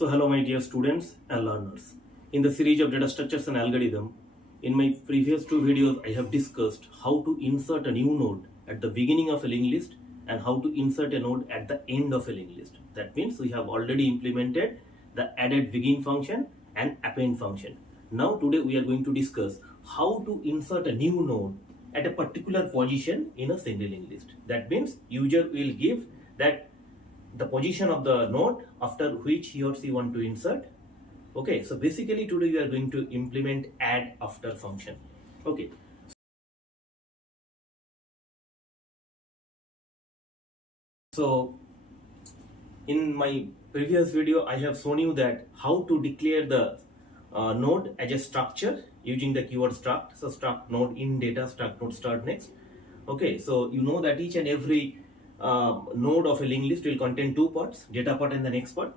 So hello my dear students and learners. In the series of data structures and algorithm, in my previous two videos I have discussed how to insert a new node at the beginning of a linked list and how to insert a node at the end of a linked list. That means we have already implemented the added begin function and append function. Now today we are going to discuss how to insert a new node at a particular position in a single linked list. That means user will give that the position of the node after which he or she want to insert. Okay, so basically today we are going to implement add after function. Okay, so in my previous video I have shown you that how to declare the node as a structure using the keyword struct. So struct node in data, struct node start next. Okay, so you know that each and every node of a linked list will contain two parts, data part and the next part.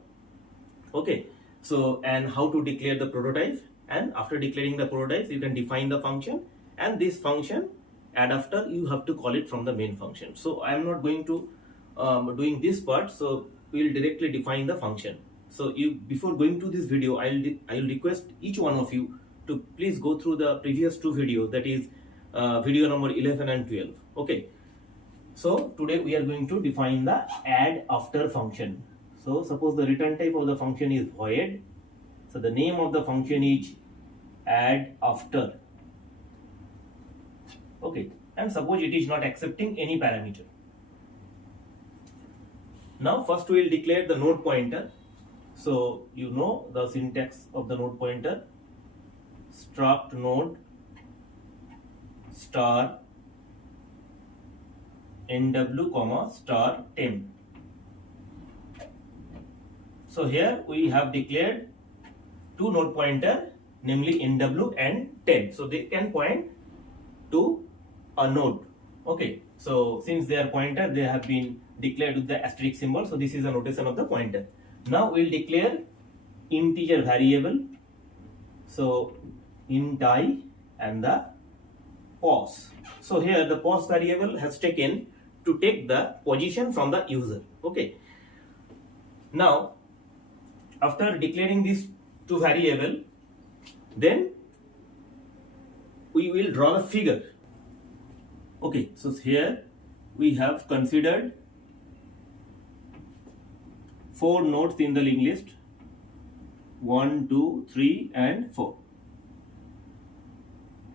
Okay, so and how to declare the prototype, and after declaring the prototype you can define the function, and this function add after you have to call it from the main function. So I am not going to doing this part, so we will directly define the function. So you, before going to this video, I'll request each one of you to please go through the previous two videos, that is video number 11 and 12. Okay, so today we are going to define the add after function. So suppose the return type of the function is void. So the name of the function is add after. Okay, and suppose it is not accepting any parameter. Now first we will declare the node pointer. So you know the syntax of the node pointer: struct node star nw comma star temp. So here we have declared two node pointer, namely nw and temp. So they can point to a node. Okay, so since they are pointer, they have been declared with the asterisk symbol. So this is a notation of the pointer. Now we'll declare integer variable. So int I and the pos. So here the pos variable has taken to take the position from the user. Okay. Now after declaring these two variable, then we will draw the figure. Okay, so here we have considered 4 nodes in the linked list: 1, 2, 3 and 4.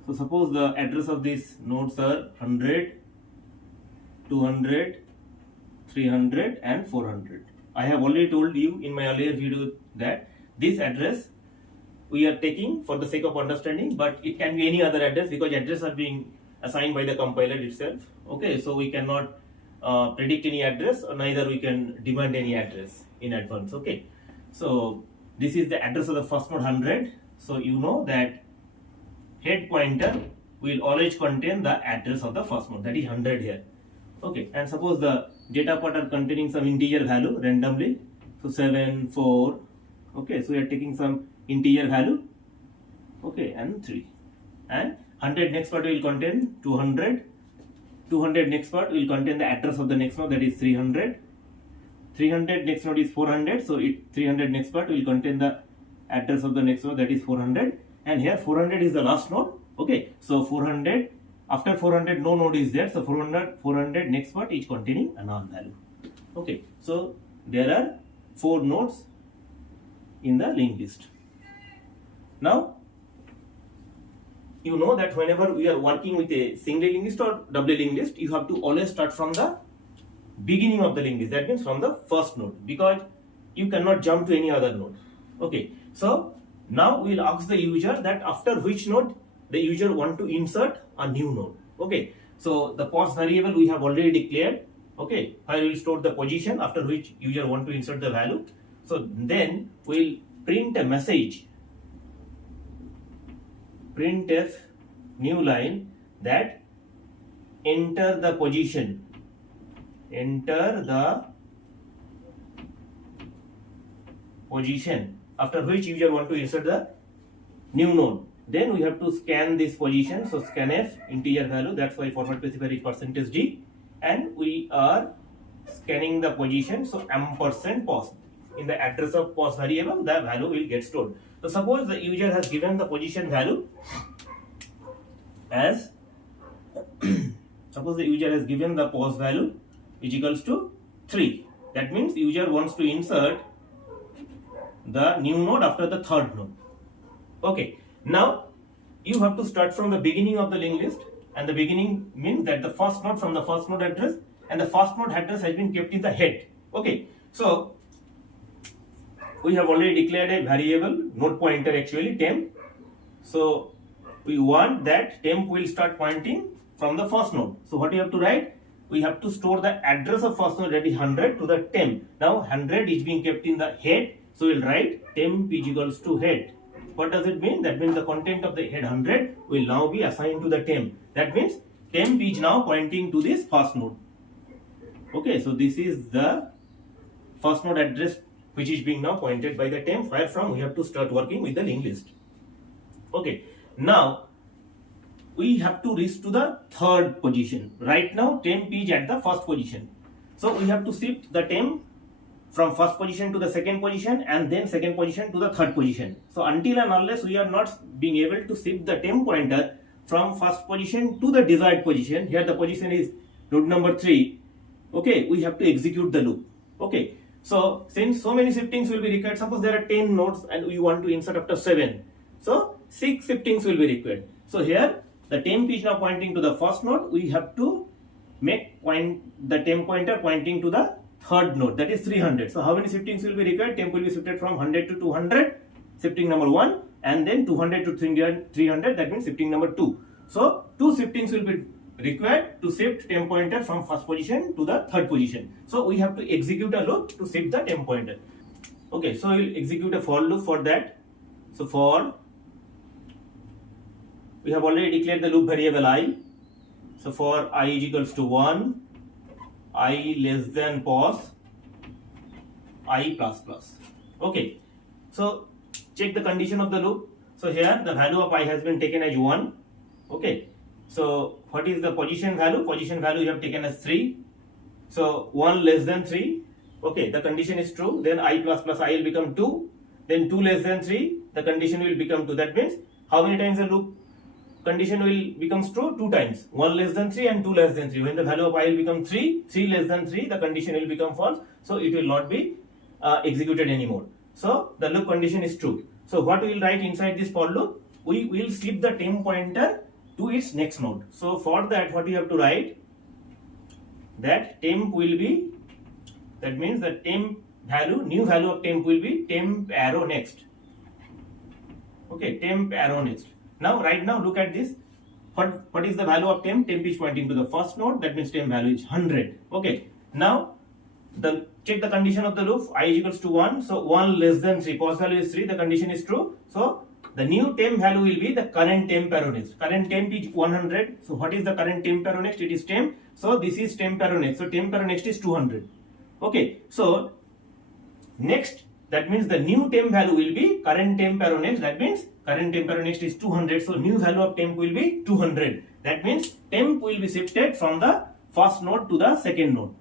So suppose the address of these nodes are 100, 200, 300 and 400. I have already told you in my earlier video that this address we are taking for the sake of understanding, but it can be any other address because address are being assigned by the compiler itself. Okay, so we cannot predict any address, or neither we can demand any address in advance. Okay, so this is the address of the first node 100. So you know that head pointer will always contain the address of the first node, that is 100 here. Okay, and suppose the data part are containing some integer value randomly. So 7, 4. Okay, so we are taking some integer value. Okay, and 3. And 100 next part will contain 200. 200 next part will contain the address of the next node, that is 300. 300 next node is 400. So 300 next part will contain the address of the next node, that is 400. And here 400 is the last node. Okay, so 400. After 400 no node is there, so 400 next part is containing a null value. Okay, so there are 4 nodes in the linked list. Now you know that whenever we are working with a single linked list or double linked list, you have to always start from the beginning of the linked list, that means from the first node, because you cannot jump to any other node. Okay, so now we will ask the user that after which node the user want to insert a new node. Okay, so the pos variable we have already declared. Okay, where we will store the position after which user want to insert the value. So then we will print a message, printf new line, that enter the position, enter the position after which user want to insert the new node. Then we have to scan this position. So scanf integer value, that's why format specifier is %d, and we are scanning the position. So ampersand pos. in the address of POS variable, the value will get stored. So suppose the user has given the position value as suppose the user has given the POS value is equals to 3. That means user wants to insert the new node after the third node. Okay, now you have to start from the beginning of the linked list, and the beginning means that the first node from the first node address, and the first node address has been kept in the head. Okay, so we have already declared a variable node pointer, actually temp. So we want that temp will start pointing from the first node. So what you have to write? We have to store the address of first node, that is 100, to the temp. Now 100 is being kept in the head, so we'll write temp is equals to head. What does it mean? That means the content of the head 100 will now be assigned to the temp. That means temp is now pointing to this first node. Okay, so this is the first node address which is being now pointed by the temp, where from we have to start working with the linked list. Okay, now we have to reach to the third position. Right now temp is at the first position, so we have to shift the temp from first position to the second position, and then second position to the third position. So until and unless we are not being able to shift the temp pointer from first position to the desired position, here the position is node number 3, okay, we have to execute the loop. Okay, so since so many shiftings will be required, suppose there are 10 nodes and we want to insert after 7, so 6 shiftings will be required. So here the temp is now pointing to the first node, we have to make the temp pointer pointing to the third node, that is 300. So how many shiftings will be required? Temp will be shifted from 100 to 200, shifting number 1, and then 200 to 300, that means shifting number 2. So 2 shiftings will be required to shift temp pointer from first position to the third position. So we have to execute a loop to shift the temp pointer. Okay, so we will execute a for loop for that. So for, we have already declared the loop variable I. So for I is equals to 1, I less than POS, I plus plus. Okay, so check the condition of the loop. So here the value of I has been taken as 1. Okay, so what is the position value? Position value you have taken as 3. So 1 less than 3. Okay, the condition is true. Then I plus plus I will become 2. Then 2 less than 3, the condition will become 2. That means how many times the loop condition will becomes true? 2 times. 1 less than 3 and 2 less than 3. When the value of I will become 3, 3 less than 3, the condition will become false. So it will not be executed anymore. So the loop condition is true. So what we will write inside this for loop? We will slip the temp pointer to its next node. So for that, what we have to write? That temp will be, that means the temp value, new value of temp will be temp arrow next. Okay, temp arrow next. Now right now look at this. What is the value of temp? Temp is pointing to the first node, that means temp value is 100. Okay, now check the condition of the loop. I is equals to 1, so 1 less than 3, POS value is 3, the condition is true. So the new temp value will be the current temp arrow next. Current temp is 100. So what is the current temp arrow next? It is temp. So this is temp arrow next. So temp arrow next is 200. Okay, so next, that means the new temp value will be current temp arrow next. That means current temp arrow next is 200. So new value of temp will be 200. That means temp will be shifted from the first node to the second node.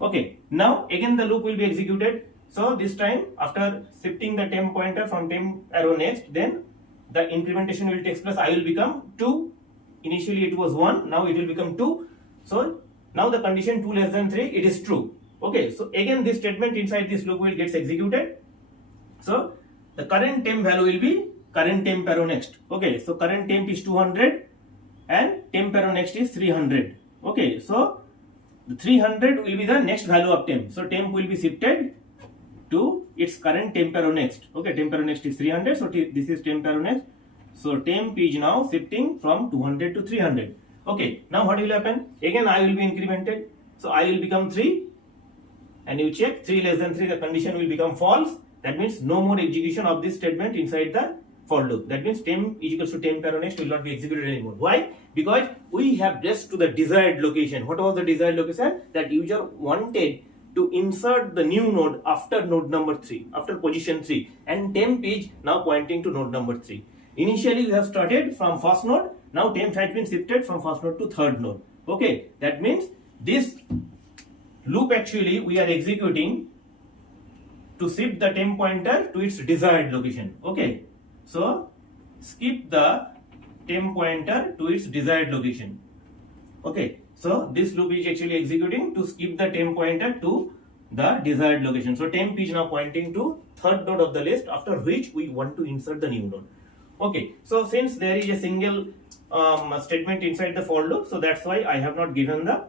Okay, now again the loop will be executed. So this time after shifting the temp pointer from temp arrow next, then the implementation will take place. I will become 2. Initially it was 1, now it will become 2. So now the condition 2 less than 3, it is true. Okay, so again this statement inside this loop will get executed. So the current temp value will be current temp arrow next. Okay, so current temp is 200 and temp arrow next is 300. Okay, so the 300 will be the next value of temp. So temp will be shifted to its current temp arrow next. Okay, temp arrow next is 300. So this is temp arrow next. So temp is now shifting from 200 to 300. Okay, now what will happen? Again I will be incremented. So I will become 3. And you check 3 less than 3, the condition will become false. That means no more execution of this statement inside the for loop. That means temp is equals to temp arrow next will not be executed anymore. Why? Because we have reached to the desired location. What was the desired location? That user wanted to insert the new node after node number 3, after position 3, and temp is now pointing to node number 3. Initially we have started from first node, now temp has been shifted from first node to third node. Okay, that means this loop actually we are executing to shift the temp pointer to its desired location. Okay, so skip the temp pointer to its desired location. Okay, so this loop is actually executing to skip the temp pointer to the desired location. So temp is now pointing to third node of the list, after which we want to insert the new node. Okay, so since there is a single statement inside the for loop, so that's why I have not given the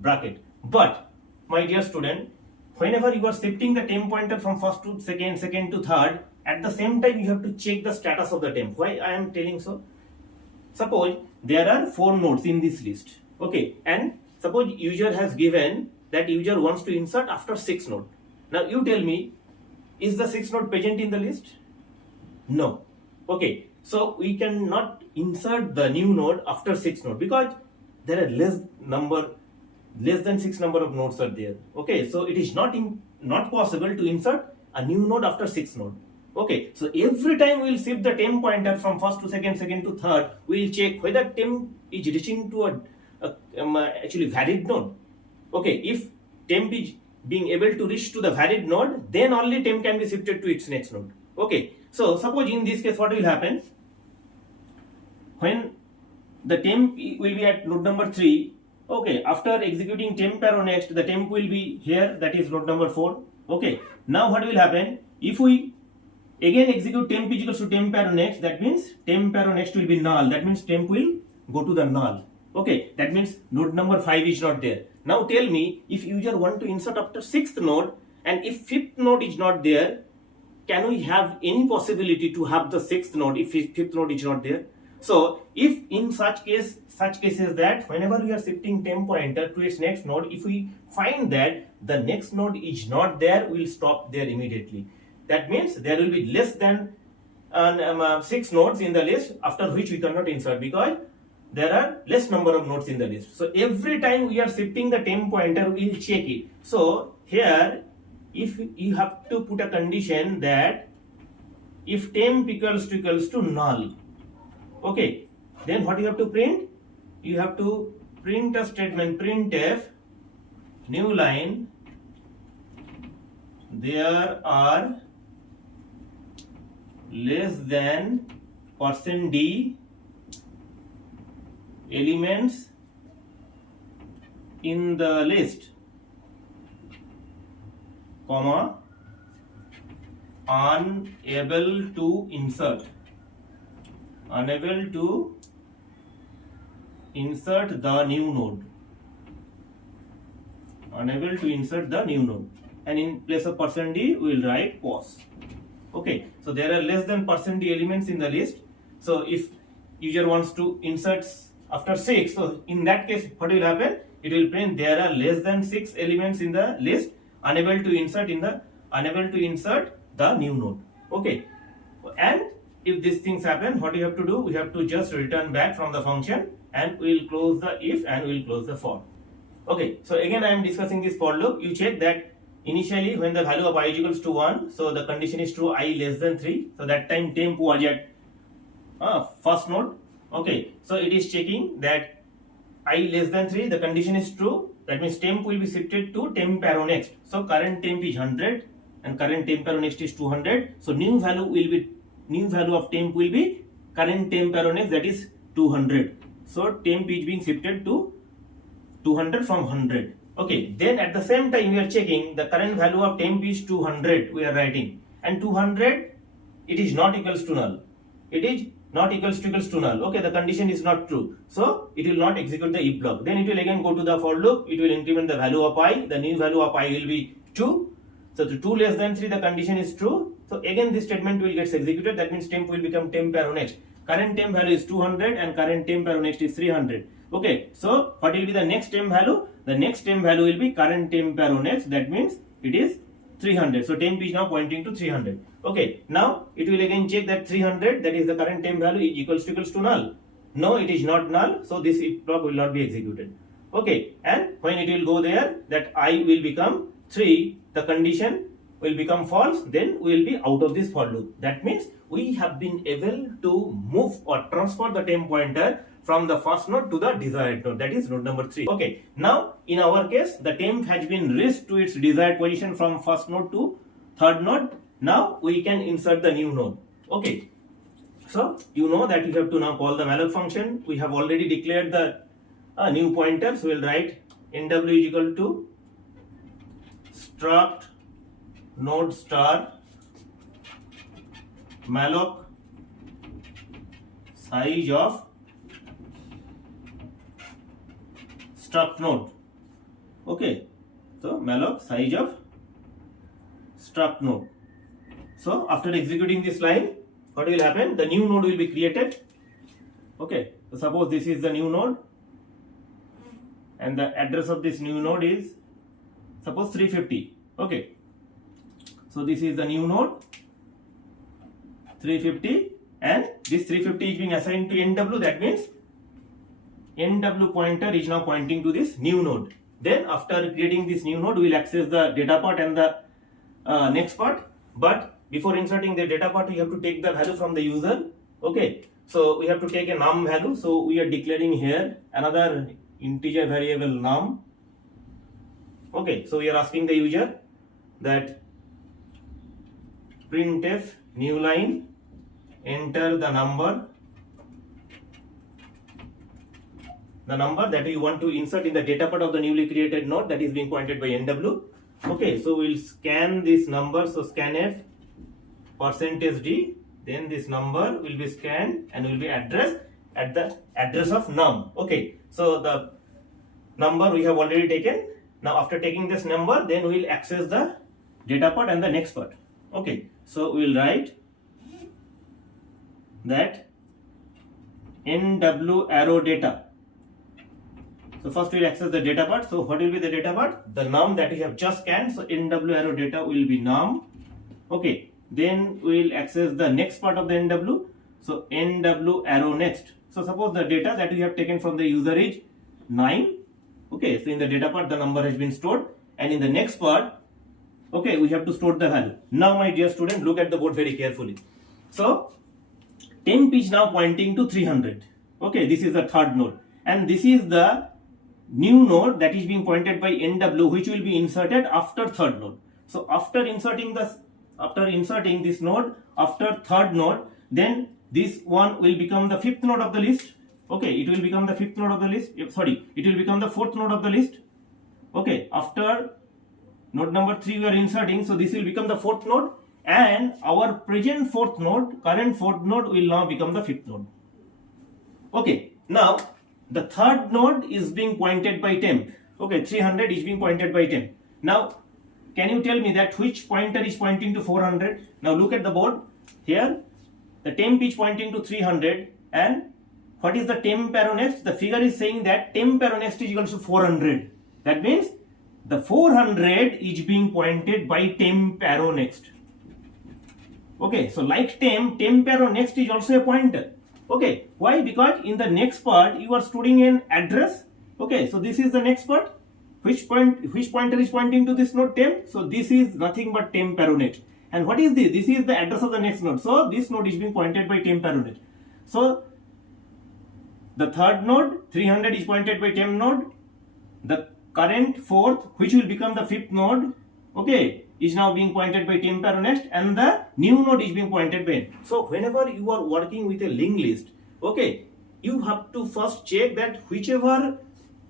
bracket. But my dear student, whenever you are shifting the temp pointer from first to second, second to third, at the same time you have to check the status of the temp. Why I am telling so? Suppose there are 4 nodes in this list. Okay, and suppose user has given that user wants to insert after 6 node. Now you tell me, is the 6th node present in the list? No. Okay, so we cannot insert the new node after 6th node because there are less than 6 number of nodes are there. Okay, so it is not possible to insert a new node after 6th node. Okay, so every time we will shift the temp pointer from first to second, second to third, we will check whether temp is reaching to a actually valid node. Okay, if temp is being able to reach to the valid node, then only temp can be shifted to its next node. Okay, so suppose in this case what will happen? When the temp will be at node number 3, okay, after executing temp arrow next, the temp will be here, that is node number 4. Okay, now what will happen? If we again execute temp is equals to temp arrow next, that means temp arrow next will be null, that means temp will go to the null. Okay, that means node number 5 is not there. Now tell me, if user want to insert after 6th node and if 5th node is not there, can we have any possibility to have the 6th node if 5th node is not there? So if in such cases that whenever we are shifting temp pointer to its next node, if we find that the next node is not there, we will stop there immediately. That means there will be less than 6 nodes in the list, after which we cannot insert because there are less number of nodes in the list. So every time we are shifting the temp pointer, we will check it. So here, if you have to put a condition that if temp equals to null, okay, then what you have to print? You have to print a statement printf new line, there are less than %d elements in the list, comma, unable to insert the new node, unable to insert the new node, and in place of %d we will write pause. Okay, so there are less than %d elements in the list. So if user wants to insert after 6, so in that case what will happen? It will print there are less than 6 elements in the list, unable to insert the new node. Okay, and if these things happen, what you have to do? We have to just return back from the function and we will close the if and we will close the for. Okay, so again I am discussing this for loop. You check that initially when the value of I is equals to 1, so the condition is true I less than 3. So that time temp was at first node. Okay, so it is checking that I less than 3, the condition is true. That means temp will be shifted to temp arrow next. So current temp is 100 and current temp arrow next is 200. So new value of temp will be current temp arrow next, that is 200. So temp is being shifted to 200 from 100. Okay, then at the same time we are checking the current value of temp is 200, we are writing, and 200 it is not equals to null. It is not equals to null. Okay, the condition is not true, so it will not execute the if block. Then it will again go to the for loop, it will increment the value of I, the new value of I will be 2. So to 2 less than 3, the condition is true. So again this statement will get executed, that means temp will become temp arrow next. Current temp value is 200 and current temp arrow next is 300. Okay, so what will be the next temp value? The next temp value will be current temp arrow next, that means it is 300. So temp is now pointing to 300. Okay, now it will again check that 300, that is the current temp value, is equals to null. No, it is not null, so this if block will not be executed. Okay, and when it will go there, that I will become 3, the condition will become false, then we will be out of this for loop. That means we have been able to move or transfer the temp pointer from the first node to the desired node, that is node number 3. Okay, now in our case the temp has been reached to its desired position from first node to third node. Now we can insert the new node. Okay, so you know that you have to now call the malloc function. We have already declared the new pointer, so we'll write nw is equal to struct node star malloc size of struct node. Okay, so malloc size of struct node. So after executing this line, what will happen? The new node will be created. Okay, so suppose this is the new node and the address of this new node is suppose 350. Okay, so this is the new node 350 and this 350 is being assigned to NW. That means NW pointer is now pointing to this new node. Then after creating this new node, we will access the data part and the next part. But before inserting the data part, we have to take the value from the user. Okay, so we have to take a num value. So we are declaring here another integer variable num. Okay, so we are asking the user that printf new line, enter the number that we want to insert in the data part of the newly created node that is being pointed by NW. Okay, so we'll scan this number. So scanf %d, then this number will be scanned and will be addressed at the address of num. Okay, so the number we have already taken. Now after taking this number, then we will access the data part and the next part. Okay, so we will write that NW arrow data. So first we will access the data part. So what will be the data part? The num that we have just scanned. So NW arrow data will be num. Okay, then we will access the next part of the NW. So NW arrow next. So suppose the data that we have taken from the user is 9. Okay, so in the data part the number has been stored, and in the next part, okay, we have to store the value. Now my dear student, look at the board very carefully. So temp is now pointing to 300. Okay, this is the third node, and this is the new node that is being pointed by NW, which will be inserted after third node. So after inserting this node after third node, then this one will become the fifth node of the list. Okay, it will become the fifth node of the list. Sorry, it will become the fourth node of the list. Okay, after node number 3 we are inserting, so this will become the fourth node, and our present fourth node, current fourth node, will now become the fifth node. Okay, now the third node is being pointed by temp. Okay, 300 is being pointed by temp. Now can you tell me that which pointer is pointing to 400? Now look at the board here. The temp is pointing to 300, and what is the temp arrow next? The figure is saying that temp arrow next is equal to 400. That means the 400 is being pointed by temp arrow next. Okay, so like temp arrow next is also a pointer. Okay, why? Because in the next part you are storing an address. Okay, so this is the next part. Which pointer is pointing to this node temp? So this is nothing but temp arrow next. And what is this? This is the address of the next node. So this node is being pointed by temp arrow next. So the third node 300 is pointed by temp node. The current fourth, which will become the fifth node, okay, is now being pointed by temp arrow next, and the new node is being pointed by. So whenever you are working with a linked list, okay, you have to first check that whichever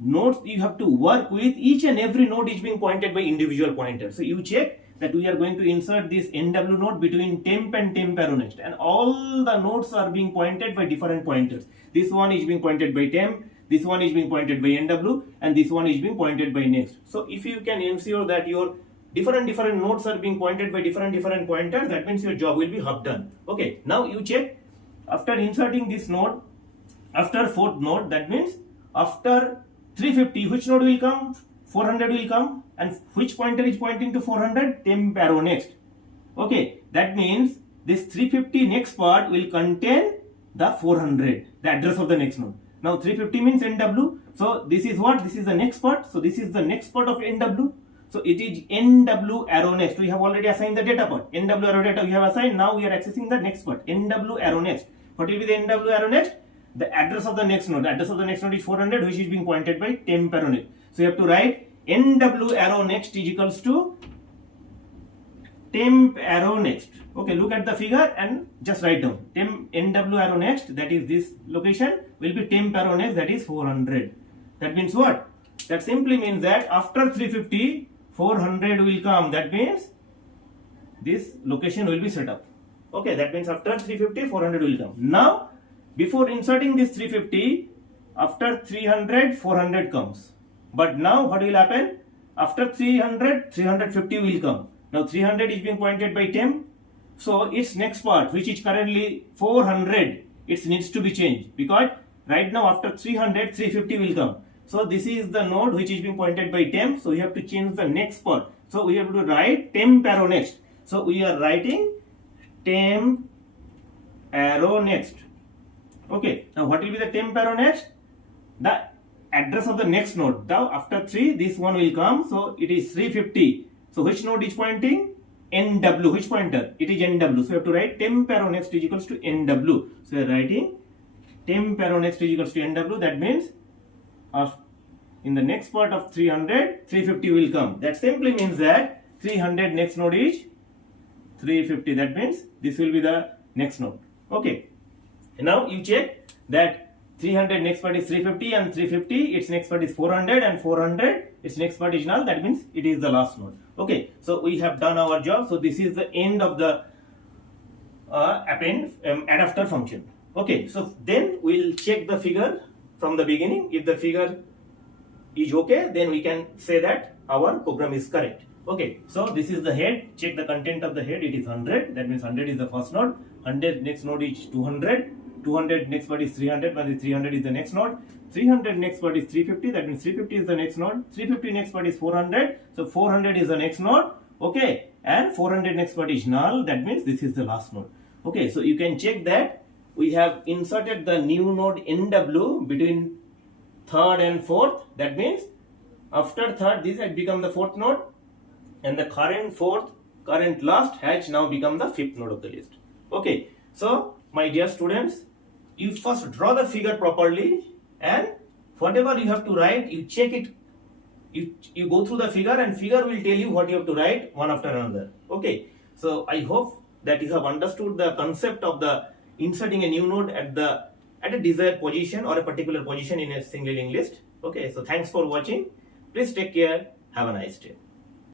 nodes you have to work with, each and every node is being pointed by individual pointer. So you check that we are going to insert this NW node between temp and temp arrow next, and all the nodes are being pointed by different pointers. This one is being pointed by temp, this one is being pointed by NW, and this one is being pointed by next. So if you can ensure that your different nodes are being pointed by different pointers, that means your job will be half done. Okay, now you check after inserting this node after fourth node, that means after 350, which node will come? 400 will come, and which pointer is pointing to 400? Temp arrow next. Okay, that means this 350 next part will contain the 400, the address of the next node. Now 350 means NW, so this is what? This is the next part. So this is the next part of NW. So it is NW arrow next. We have already assigned the data part. NW arrow data we have assigned. Now we are accessing the next part. NW arrow next. What will be the NW arrow next? the address of the next node. The address of the next node is 400, which is being pointed by temp arrow next. So you have to write NW arrow next is equals to temp arrow next. Okay, look at the figure and just write down temp NW arrow next, that is this location, will be temp arrow next, that is 400. That means what? That simply means that after 350 400 will come. That means this location will be set up. Okay, that means after 350 400 will come. Now before inserting this 350, after 300 400 comes. But now what will happen? After 300 350 will come. Now 300 is being pointed by temp. So its next part, which is currently 400, it needs to be changed, because right now after 300 350 will come. So this is the node which is being pointed by temp. So we have to change the next part. So we have to write temp arrow next. So we are writing temp arrow next. Okay, now what will be the temp arrow next? The address of the next node. Now after 3 this one will come. So it is 350. So which node is pointing? NW. Which pointer? It is NW. So you have to write temp arrow next is equals to NW. So you are writing temp arrow next is equals to NW. That means in the next part of 300 350 will come. That simply means that 300 next node is 350. That means this will be the next node. Okay, and now you check that 300 next part is 350 and 350 its next part is 400 and 400 its next part is null. That means it is the last node. Okay, so we have done our job. So this is the end of the append adapter function. Okay, so then we'll check the figure from the beginning. If the figure is okay, then we can say that our program is correct. Okay, so this is the head. Check the content of the head. It is 100. That means 100 is the first node. 100 next node is 200. 200 next part is 300. When the 300 is the next node. 300 next part is 350. That means 350 is the next node. 350 next part is 400. So 400 is the next node. Okay, and 400 next part is null. That means this is the last node. Okay, so you can check that we have inserted the new node NW between third and fourth. That means after third this has become the fourth node, and the current last has now become the fifth node of the list. Okay, so my dear students, you first draw the figure properly, and whatever you have to write, you check it. You go through the figure, and figure will tell you what you have to write one after another. Okay, so I hope that you have understood the concept of the inserting a new node at a desired position or a particular position in a single linked list. Okay, so thanks for watching. Please take care. Have a nice day.